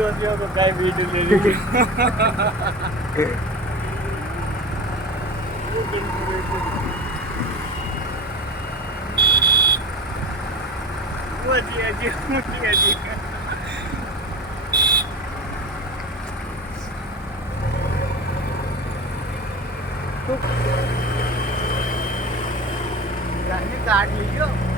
सोचियो तो गाय वीडियो ले ली वो जी तो गाड़ी लीजिए